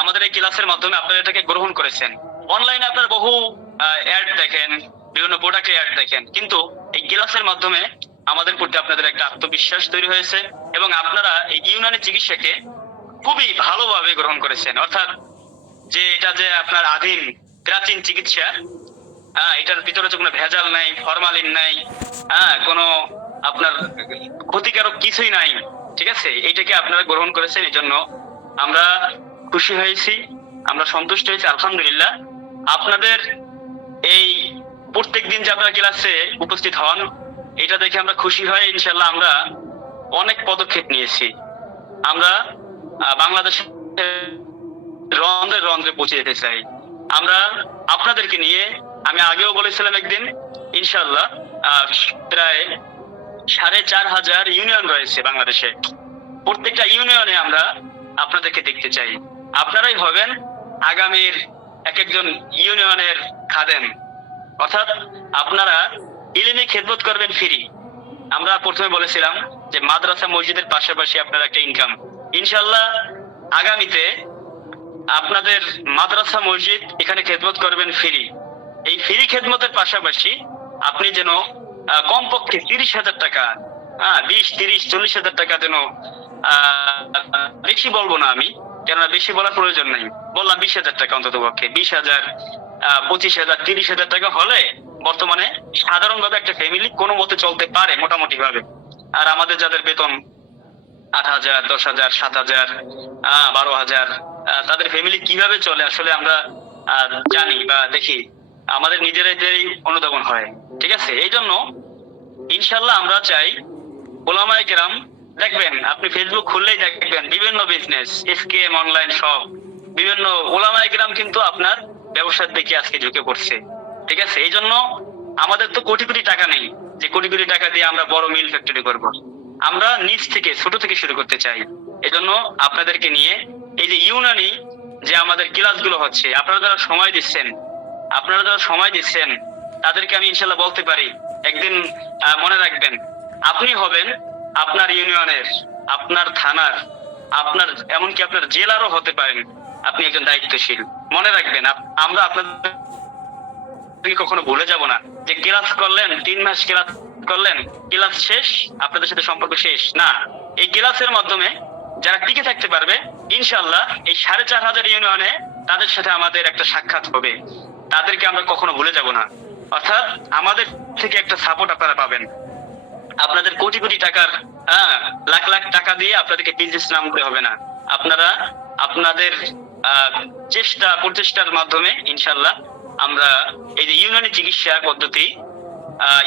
আমাদের এই ক্লাসের মাধ্যমে আপনারা এটাকে গ্রহণ করেছেন। অনলাইনে আপনারা বহু অ্যাড দেখেন, বিভিন্ন প্রোডাক্টের অ্যাড দেখেন, কিন্তু এই ক্লাসের মাধ্যমে আমাদের প্রতি আপনাদের একটা আত্মবিশ্বাস তৈরি হয়েছে এবং আপনারা এই ইউনানি চিকিৎসাকে খুবই ভালোভাবে গ্রহণ করেছেন। অর্থাৎ যে এটা যে আপনার আদিম প্রাচীন চিকিৎসা, এটার ভিতরে কোনো ভেজাল নাই, ফরমালিন নাই, কোনো আপনার ক্ষতিকারক কিছুই নাই, ঠিক আছে? এইটাকে আপনারা গ্রহণ করেছেন, এই জন্য আমরা খুশি হয়েছি, আমরা সন্তুষ্ট হয়েছি, আলহামদুলিল্লাহ। আপনাদের এই প্রত্যেক দিন যে আপনারা ক্লাসে উপস্থিত হন, এটা দেখে আমরা খুশি হই। ইনশাল্লাহ আমরা অনেক পদক্ষেপ নিয়েছি। আমরা বাংলাদেশের রন্ধ্রে রন্ধ্রে পৌঁছে যেতে চাই। আমরা আপনাদেরকে নিয়ে, আমি আগেও বলেছিলাম একদিন, ইনশাল্লাহ প্রায় 4,500 ইউনিয়ন রয়েছে বাংলাদেশে। প্রত্যেকটা ইউনিয়নে আমরা আপনাদেরকে দেখতে চাই। আপনারাই হবেন আগামীর এক একজন ইউনিয়নের খাদেম। অর্থাৎ আপনারা ইলমি খেদমত করবেন ফ্রি। আমরা প্রথমে বলেছিলাম যে মাদ্রাসা মসজিদের পাশাপাশি আপনার একটা ইনকাম। ইনশাল্লাহ আগামীতে আপনাদের মাদ্রাসা মসজিদ এখানে খেদমত করবেন ফ্রি। এই ফ্রি খেদমতের পাশাপাশি আপনি যেন কমপক্ষে 30,000 টাকা, 20, 30, 40,000 টাকা যেন, বেশি বলবো না আমি, কেননা বেশি বলার প্রয়োজন নাই, বললাম 20,000 টাকা অন্তত পক্ষে। 20,000, 25,000, 30,000 টাকা হলে বর্তমানে সাধারণভাবে একটা ফ্যামিলি কোনো মতে চলতে পারে মোটামুটি ভাবে। আর আমাদের যাদের বেতন 8,000, 10,000, 7,000, 12,000, তাদের ফ্যামিলি কিভাবে চলে আসলে আমরা জানি বা দেখি, আমাদের নিজেরাই অনুধাবন হয়, ঠিক আছে? এই জন্য ইনশাল্লাহ আমরা চাই ওলামায়ে কেরাম, দেখবেন আপনি ফেসবুক খুললেই দেখবেন বিভিন্ন বিজনেস, এসকেএম অনলাইন সব, বিভিন্ন ওলামায়ে কেরাম কিন্তু আপনার ব্যবসার দিকে আজকে ঝুঁকে পড়ছে, ঠিক আছে? এই জন্য আমাদের তো কোটি কোটি টাকা নেই যে কোটি কোটি টাকা দিয়ে আমরা বড় মিল ফ্যাক্টরি করব। আমরা নিচ থেকে, ছোট থেকে শুরু করতে চাই। এজন্য আপনাদেরকে নিয়ে এই যে ইউনানি যে আমাদের ক্লাসগুলো হচ্ছে, আপনারা যারা সময় দিচ্ছেন তাদেরকে আমি ইনশাল্লাহ বলতে পারি, একদিন মনে রাখবেন আপনি হবেন আপনার ইউনিয়নের, আপনার থানার, আপনার এমনকি আপনার জেলারও হতে পারেন আপনি একজন দায়িত্বশীল। মনে রাখবেন আমরা আপনাদের কখনো ভুলে যাব না যে ক্লাস করলেন, 3 মাস ক্লাস করলেন, ক্লাস শেষ, আপনাদের সাথে সম্পর্ক শেষ না। এই ক্লাসের মাধ্যমে যারা টিকে থাকতে পারবে, ইনশাল্লাহ এই 4,500 ইউনিয়নে তাদের সাথে আমাদের একটা সাক্ষাৎ হবে, তাদেরকে আমরা কখনো ভুলে যাব না। অর্থাৎ আমাদের থেকে একটা সাপোর্ট আপনারা পাবেন। আপনাদের কোটি কোটি টাকার, লাখ লাখ টাকা দিয়ে আপনাদেরকে বিজনেস নামতে হবে না। আপনারা আপনাদের প্রচেষ্টার মাধ্যমে ইনশাল্লাহ আমরা এই যে ইউনানি চিকিৎসা পদ্ধতি,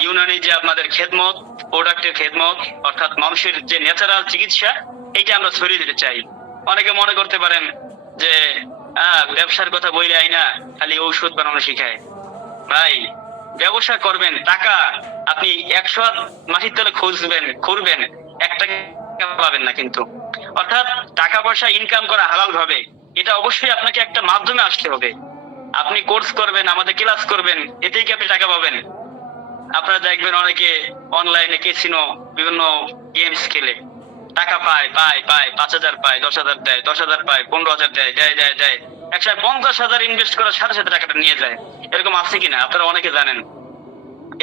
ইউনানি যে আপনাদের খেদমত, প্রোডাক্টের খেদমত, অর্থাৎ মানুষের যে ন্যাচারাল চিকিৎসা, এইটা আমরা ছড়িয়ে দিতে চাই। অনেকে মনে করতে পারেন যে ব্যবসার কথা বইলাই না, খালি ঔষধ বানানো শিখায়। ভাই, ব্যবসা করবেন, টাকা আপনি 100 মাটির তলে খুঁড়বেন, 1 টাকা পাবেন না কিন্তু। অর্থাৎ টাকা পয়সা ইনকাম করা হালাল ভাবে, এটা অবশ্যই আপনাকে একটা মাধ্যমে আসতে হবে। আপনি কোর্স করবেন, আমাদের ক্লাস করবেন, এতেই কি আপনি টাকা পাবেন? আপনারা দেখবেন অনেকে অনলাইনে ক্যাসিনো, বিভিন্ন গেমস খেলে টাকা পায় 5,000 পায়, 10,000 দেয়, 10,000 পায়, 15,000 দেয়, 150,000 ইনভেস্ট করার সাথে সাথে টাকাটা নিয়ে যায়। এরকম আছে কিনা আপনারা অনেকে জানেন?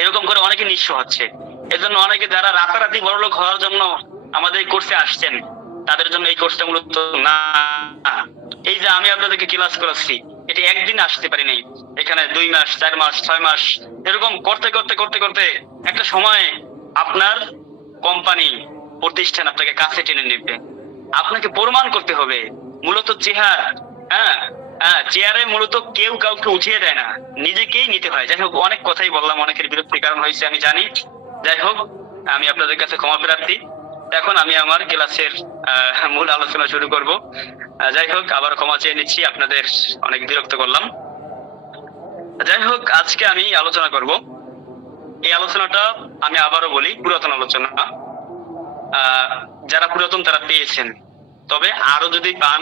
এরকম করে অনেকে নিঃস্ব হচ্ছে। এজন্য অনেকে যারা রাতারাতি বড়লোক হওয়ার জন্য আমাদের কোর্সে আসছেন, তাদের জন্য এই কোর্সটা মূলত না। এই যে আমি আপনাদেরকে ক্লাস করাচ্ছি, এটা একদিন আসতে পারি নাই, এখানে 2 মাস, 4 মাস, 6 মাস এরকম করতে করতে করতে করতে একটা সময় আপনার কোম্পানি, প্রতিষ্ঠান আপনাকে কাছে টেনে নেবে। আপনাকে প্রমাণ করতে হবে। মূলত চেয়ারে মূলত কেউ কাউকে উঠিয়ে দেয় না, নিজেকেই নিতে হয়। যাই হোক, অনেক কথাই বললাম, অনেকের বিরক্তির কারণ হয়েছে আমি জানি। যাই হোক, আমি আপনাদের কাছে ক্ষমা প্রার্থী। এখন আমি আমার ক্লাসের মূল আলোচনা শুরু করব। যাই হোক, আবার ক্ষমা চেয়ে নিচ্ছি, আপনাদের অনেক বিরক্ত করলাম। যাই হোক, আজকে আমি আলোচনা করব, এই আলোচনাটা আমি আবারও বলি পুরাতন আলোচনা। যারা পুরাতন তারা পেয়েছেন, তবে আরো যদি পান,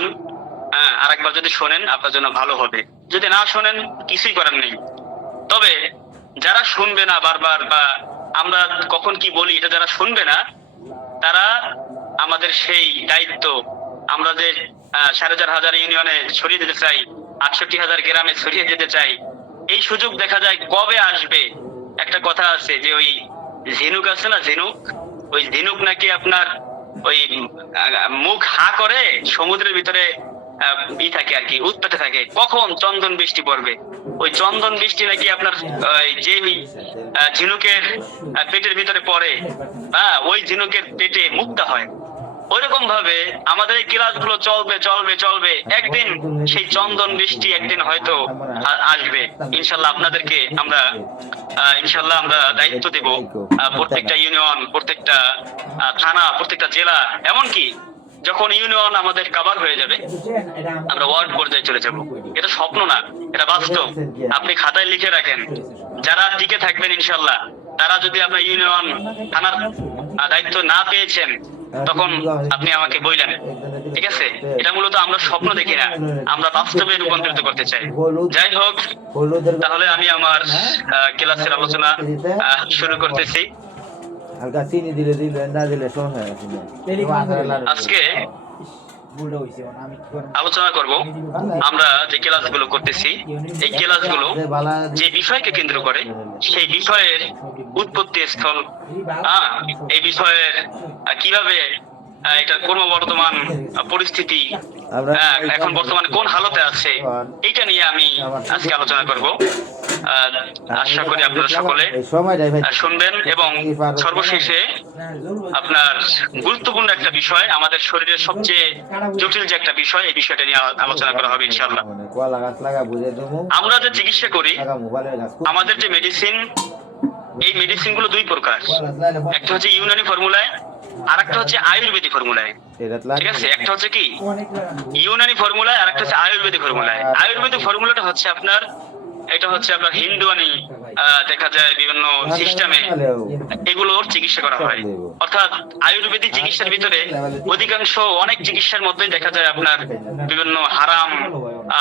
আরেকবার যদি শোনেন আপনার জন্য ভালো হবে। যদি না শোনেন কিছুই করার নেই। তবে যারা শুনবে না বারবার, বা আমরা কখন কি বলি এটা যারা শুনবে না, তারা আমাদের সেই দায়িত্ব, আমরা যে 4,500 ইউনিয়নে ছড়িয়ে দিতে চাই, 68,000 গ্রামে ছড়িয়ে যেতে চাই। এই সুযোগ দেখা যায় কবে আসবে? একটা কথা আছে যে ওই ঝিনুক আছে না, ঝিনুক, ওই ঝিনুক নাকি আপনার ওই মুখ হা করে সমুদ্রের ভিতরে থাকে আর কি, উৎপাতে থাকে কখন চন্দন বৃষ্টি পড়বে। ওই চন্দন বৃষ্টি নাকি আপনার যে ঝিনুকের পেটের ভিতরে পড়ে, ওই ঝিনুকের পেটে মুক্তা হয়। ওইরকম ভাবে আমাদের এই ক্লাসগুলো চলবে চলবে চলবে, একদিন সেই চন্দন বৃষ্টি একদিন হয়তো আসবে। ইনশাল্লাহ আপনাদেরকে আমরা ইনশাল্লাহ আমরা দায়িত্ব দেব, প্রত্যেকটা ইউনিয়ন, প্রত্যেকটা থানা, প্রত্যেকটা জেলা, এমনকি যখন ইউনিয়ন আমাদের কভার হয়ে যাবে আমরা ওয়ার্ড পর্যায়ে চলে যাব। এটা স্বপ্ন না, এটা বাস্তব। আপনি খাতায় লিখে রাখেন, যারা টিকে থাকবেন ইনশাল্লাহ, তারা যদি আপনার ইউনিয়ন থানার দায়িত্ব না পেয়েছেন তখন আপনি আমাকে বললেন, ঠিক আছে? এটা মূলত আমরা স্বপ্ন দেখি না, আমরা বাস্তবে রূপান্তরিত করতে চাই। যাই হোক, তাহলে আমি আমার ক্লাসের আলোচনা শুরু করতেছি। আজকে আলোচনা করব আমরা যে ক্লাসগুলো করতেছি, এই ক্লাসগুলো যে বিষয়কে কেন্দ্র করে সেই বিষয়ের উৎপত্তি স্থল, এই বিষয়ের কিভাবে এটা ক্রমবর্ধমান পরিস্থিতি, এখন বর্তমানে কোন হালতে আছে, এইটা নিয়ে আমি আজকে আলোচনা করব। আশা করি আপনারা সকলে শুনবেন। এবং সর্বশেষে আপনার গুরুত্বপূর্ণ একটা বিষয়, আমাদের শরীরের সবচেয়ে জটিল যে একটা বিষয়, এই বিষয়টা নিয়ে আলোচনা করা হবে ইনশাআল্লাহ। আমরা যে চিকিৎসা করি, আমাদের যে মেডিসিন, এই মেডিসিন গুলো দুই প্রকার। একটা হচ্ছে ইউনানি ফর্মুলায়, আর একটা হচ্ছে আয়ুর্বেদিক ফর্মুলায়। ঠিক আছে? একটা হচ্ছে কি ইউনানি ফর্মুলায়, আর একটা হচ্ছে আয়ুর্বেদিক ফর্মুলায়। আয়ুর্বেদিক ফর্মুলাটা হচ্ছে আপনার, এটা হচ্ছে আপনার হিন্দুয়ানি, দেখা যায় বিভিন্ন সিস্টেমে এগুলোর চিকিৎসা করা হয়। অর্থাৎ আয়ুর্বেদিক চিকিৎসার ভিতরে অধিকাংশ অনেক চিকিৎসার মধ্যে দেখা যায় আপনার বিভিন্ন হারাম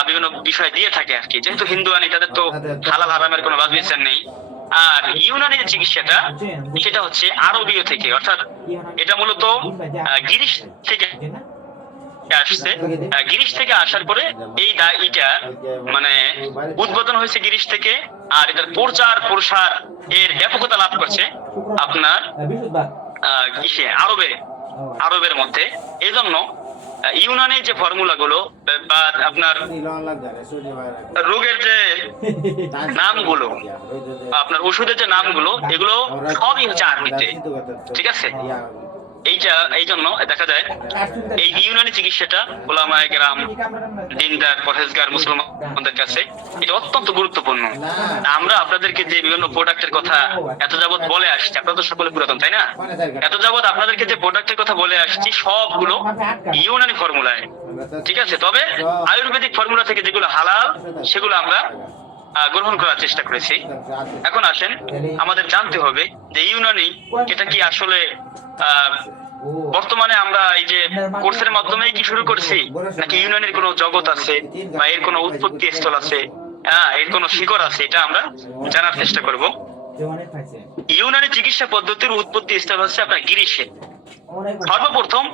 বিভিন্ন বিষয় দিয়ে থাকে আর কি। যেহেতু হিন্দুয়ানি, তাদের তো হালাল হারামের কোনো বাদ বিচার নেই। আর ইউনানি চিকিৎসাটা, সেটা হচ্ছে আরবীয় থেকে, অর্থাৎ এটা মূলত গ্রিস থেকে আসছে। গ্রিস থেকে আসার পরে এই এটা মানে উদ্বোধন হয়েছে গ্রিস থেকে, আর এটার প্রচার প্রসার এর ব্যাপকতা লাভ করছে আপনার কিসে, আরবের মধ্যে। এই জন্য ইউনানি যে ফর্মুলা গুলো বা আপনার রোগের যে নামগুলো, আপনার ওষুধের যে নামগুলো, এগুলো সবই হচ্ছে আরবিতে। ঠিক আছে? এই জন্য দেখা যায় এই ইউনানি চিকিৎসাটা ওলামায়ে কেরাম, দিনদার, পরহেজগার মুসলমানদের কাছে এটা অত্যন্ত গুরুত্বপূর্ণ। আমরা আপনাদেরকে যে বিভিন্ন প্রোডাক্টের কথা এত যাবত বলে আসছি, আপনারা তো সকলে পুরাতন, তাই না? এত যাবত আপনাদেরকে যে প্রোডাক্টের কথা বলে আসছি সবগুলো ইউনানি ফর্মুলায়। ঠিক আছে? তবে আয়ুর্বেদিক ফর্মুলা থেকে যেগুলো হালাল, সেগুলো আমরা গ্রহণ করার চেষ্টা করেছি। এখন আসেন, আমাদের জানতে হবে যে ইউনানি এটা কি আসলে বর্তমানে আমরা এই যে কোর্সের মাধ্যমেই কি শুরু করছি, নাকি ইউনানির কোনো জগৎ আছে বা এর কোনো উৎপত্তি স্থল আছে, এর কোনো শিকড় আছে, এটা আমরা জানার চেষ্টা করব। ইউনানি চিকিৎসা পদ্ধতির উৎপত্তি স্থল হচ্ছে আপনার গ্রিসে। সর্বপ্রথম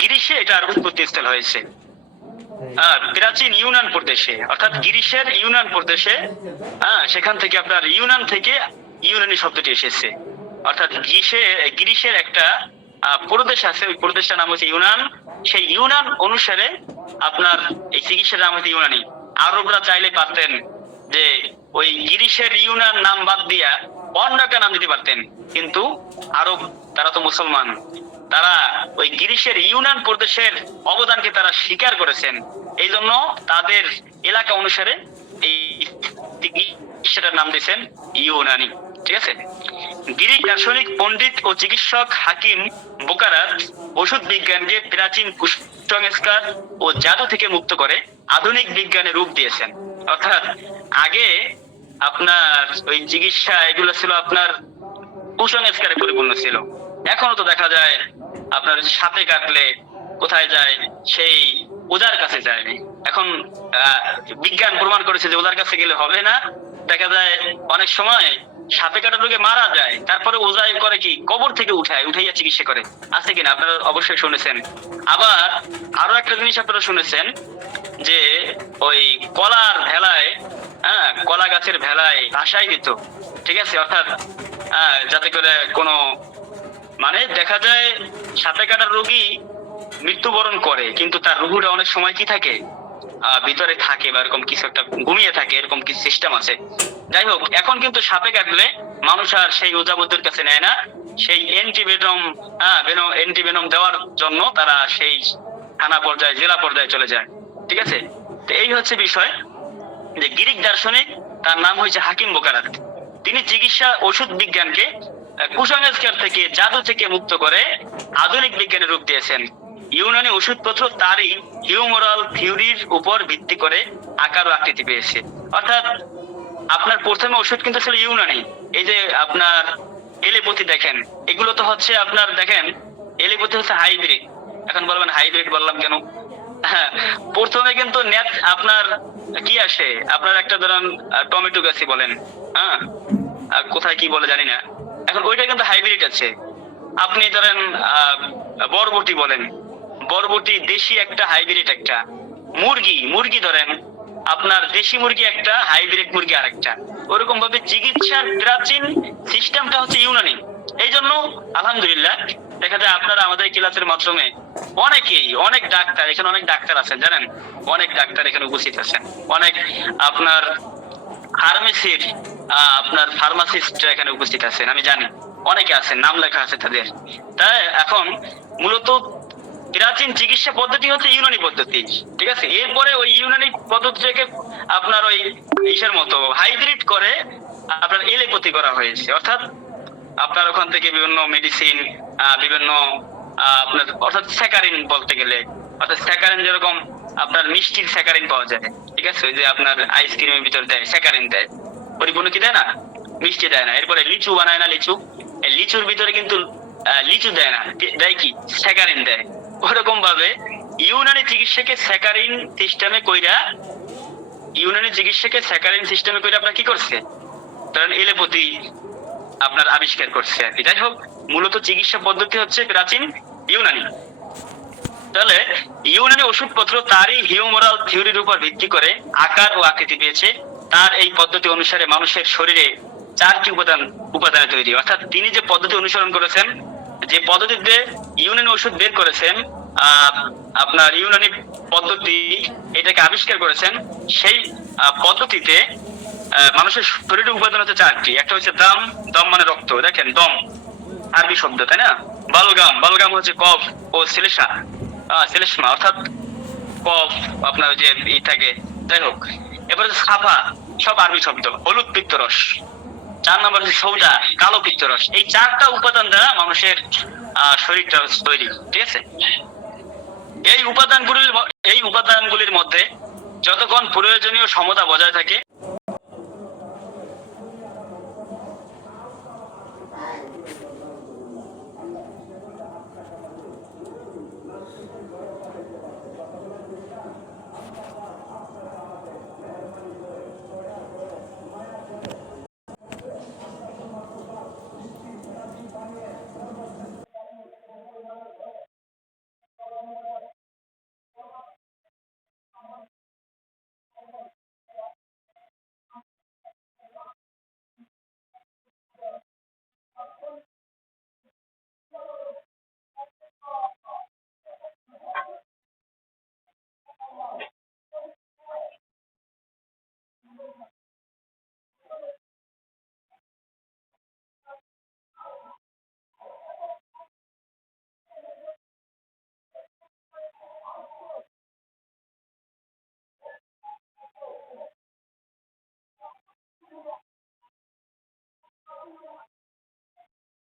গ্রিসে এটার উৎপত্তি স্থল হয়েছে, প্রাচীন ইউনান প্রদেশে, অর্থাৎ গ্রিসের ইউনান প্রদেশে। সেখান থেকে আপনার ইউনান থেকে ইউনানি শব্দটি এসেছে। অর্থাৎ গ্রিসের একটা প্রদেশ আছে, ওই প্রদেশটার নাম হচ্ছে ইউনান। সেই ইউনান অনুসারে আপনার এই চিকিৎসার নাম হচ্ছে ইউনানি। আরবরা চাইলে পারতেন যে ওই গ্রিসের ইউনান নাম বাদ দিয়া অন্য একটা নাম দিতে পারতেন, কিন্তু আরব, তারা তো মুসলমান, তারা ওই গ্রিসের ইউনান প্রদেশের অবদানকে তারা স্বীকার করেছেন। এই জন্য তাদের এলাকা অনুসারে এই চিকিৎসাটার নাম দিয়েছেন ইউনানি। ঠিক আছে? গ্রিক দার্শনিক, পণ্ডিত ও চিকিৎসক হাকিম বোকারাত ওষুধ বিজ্ঞানকে প্রাচীন কুসংস্কার ও জাদু থেকে মুক্ত করে আধুনিক বিজ্ঞানের রূপ দিয়েছেন। অর্থাৎ আগে আপনার ওই চিকিৎসা এগুলো ছিল আপনার কুসংস্কারে পরিপূর্ণ ছিল। এখনো তো দেখা যায় আপনার সাপে কাটলে কোথায় যায়, সেই ওজার কাছে যায়। এখন বিজ্ঞান প্রমাণ করেছে যে ওজার কাছে গেলে হবে না। দেখা যায় অনেক সময় সাপে কাটা রোগে মারা যায়, তারপরে ওজাই করে কি কবর থেকে উঠাইয়া চিকিৎসা করে, আছে কিনা আপনারা অবশ্যই শুনেছেন। আবার আরো একটা জিনিস আপনারা শুনেছেন যে ওই কলার ভেলায়, হ্যাঁ, কলা গাছের ভেলায় ভাসাই দিত, ঠিক আছে, অর্থাৎ যাতে করে কোনো মানে দেখা যায় সাপে কাটার রোগী মৃত্যুবরণ করে কিন্তু তার রুহুটা অনেক সময় কি থাকে, ভিতরে থাকে বা এরকম কিছু একটা ঘুমিয়ে থাকে, এরকম কিছু সিস্টেম আছে। যাই হোক, এখন কিন্তু সাপে কাটলে মানুষ আর সেই ওঝাবুদ্ধির কাছে নেয় না, সেই অ্যান্টিভেনম দেওয়ার জন্য তারা সেই থানা পর্যায়ে জেলা পর্যায়ে চলে যায়, ঠিক আছে। তো এই হচ্ছে বিষয় যে গ্রিক দার্শনিক, তার নাম হয়েছে হাকিম বোকারাত, তিনি চিকিৎসা ওষুধ বিজ্ঞানকে কুসংস্কার থেকে, জাদু থেকে মুক্ত করে আধুনিক বিজ্ঞানের রূপ দিয়েছেন। ইউনানি ওষুধপত্র তারই হিউমোরাল থিওরির উপর ভিত্তি করে আকার ও আকৃতি পেয়েছে। অর্থাৎ আপনার প্রথমে ওষুধ কিন্তু ছিল ইউনানি, এই যে আপনার এলোপ্যাথি দেখেন, এগুলো তো হচ্ছে আপনার দেখেন এলোপ্যাথি হচ্ছে হাইব্রিড। এখন বলবেন হাইব্রিড বললাম কেন? হ্যাঁ, প্রথমে কিন্তু নেট আপনার কি আসে, আপনার একটা ধরেন টমেটো গাছই বলেন, হ্যাঁ, কোথায় কি বলে জানি না, এখন ওইটা কিন্তু হাইব্রিড আছে। আপনি ধরেন বরবটি বলেন, বরবটি দেশি একটা, হাইব্রিড একটা। মুরগি ধরেন আপনার দেশি মুরগি একটা, হাইব্রিড মুরগি আরেকটা। ওরকম ভাবে চিকিৎসার প্রাচীন সিস্টেমটা হচ্ছে ইউনানি। এই জন্য আলহামদুলিল্লাহ দেখা যায় আপনারা আমাদের ক্লাসের মাধ্যমে অনেক ডাক্তার, এখানে অনেক ডাক্তার আছেন জানেন, অনেক ডাক্তার এখানে উপস্থিত আছেন, অনেক আপনার ফার্মেসির আপনার ফার্মাসিস্ট এখানে উপস্থিত আছেন, আমি জানি অনেকে আছেন, নাম লেখা আছে তাদের। তাই এখন মূলত প্রাচীন চিকিৎসা পদ্ধতি হচ্ছে ইউনানি পদ্ধতি, ঠিক আছে। এরপরে ওই ইউনানি পদ্ধতিটাকে আপনার ওই ইসের মতো হাইব্রিড করে আপনার এলোপ্যাথি করা হয়েছে। অর্থাৎ আপনার ওখান থেকে বিভিন্ন মেডিসিন, বিভিন্ন আপনার অর্থাৎ স্যাকারিন বলতে গেলে, অর্থাৎ স্যাকারিন যেরকম আপনার মিষ্টির স্যাকারিন পাওয়া যায়, ঠিক আছে, ওই যে আপনার আইসক্রিমের ভিতর দেয় স্যাকারিন দেয়, পরিপূর্ণ কি দেয় না, মিষ্টি দেয় না। এরপরে লিচু বানায় না, লিচুর ভিতরে কিন্তু লিচু দেয় না, দেয় কি, স্যাকারিন দেয়। ওরকম ভাবে ইউনানি চিকিৎসাকে স্যাকারিন সিস্টেমে কইরা, আপনার কি করছে, ধরেন এলোপ্যাথি আপনার আবিষ্কার করছে আর কি। যাই হোক, মূলত চিকিৎসা পদ্ধতি হচ্ছে প্রাচীন ইউনানি। তাহলে ইউনানি ওষুধপত্র তারই হিউমোরাল থিওরির উপর ভিত্তি করে আকার ও আকৃতি পেয়েছে। তার এই পদ্ধতি অনুসারে মানুষের শরীরে 4টি উপাদানে তৈরি। অর্থাৎ তিনি যে পদ্ধতি অনুসরণ করেছেন, যে পদ্ধতিতে ইউনানি ওষুধ বের করেছেন, আপনার ইউনানি পদ্ধতি এটাকে আবিষ্কার করেছেন, সেই পদ্ধতিতে মানুষের শরীরের উপাদান হচ্ছে 4টি। একটা হচ্ছে দম, দম মানে রক্ত, দেখেন দম আরবি শব্দ, তাই না। বালগাম হচ্ছে কফ ও শ্লেষ্মা অর্থাৎ কফ আপনার যে ই থাকে, যাই হোক। এবারে সাফা, সব আরবি শব্দ, হলুদ পিত্তরস। 4 নম্বর হচ্ছে সৌদা, কালো পিত্তরস। এই 4টা উপাদান দ্বারা মানুষের শরীরটা তৈরি, ঠিক আছে। এই উপাদানগুলির মধ্যে যতক্ষণ প্রয়োজনীয় সমতা বজায় থাকে